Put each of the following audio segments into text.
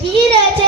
Jeter.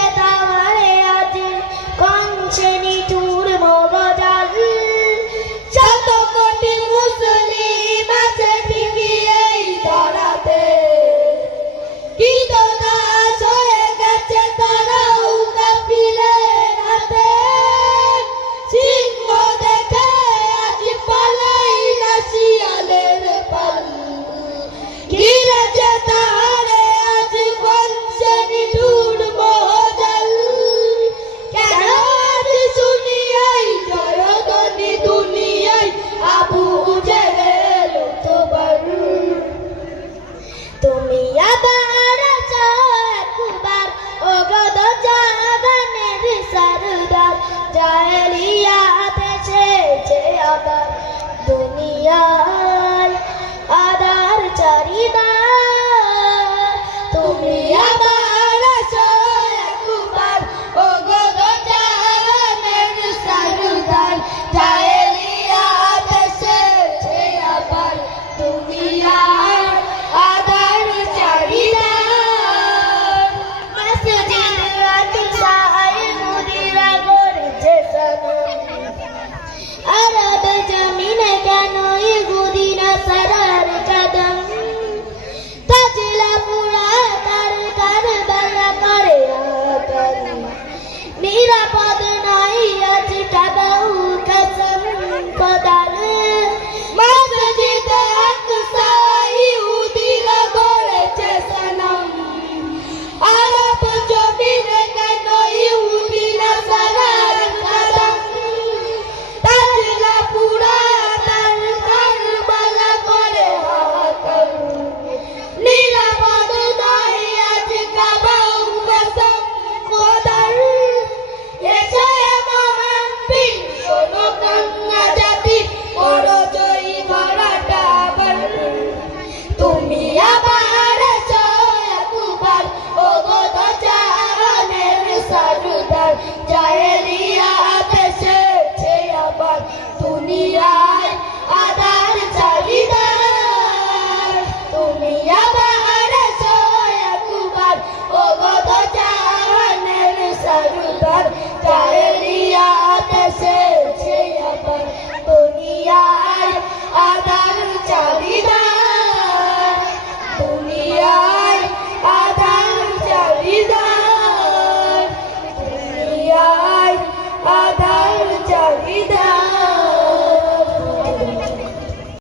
that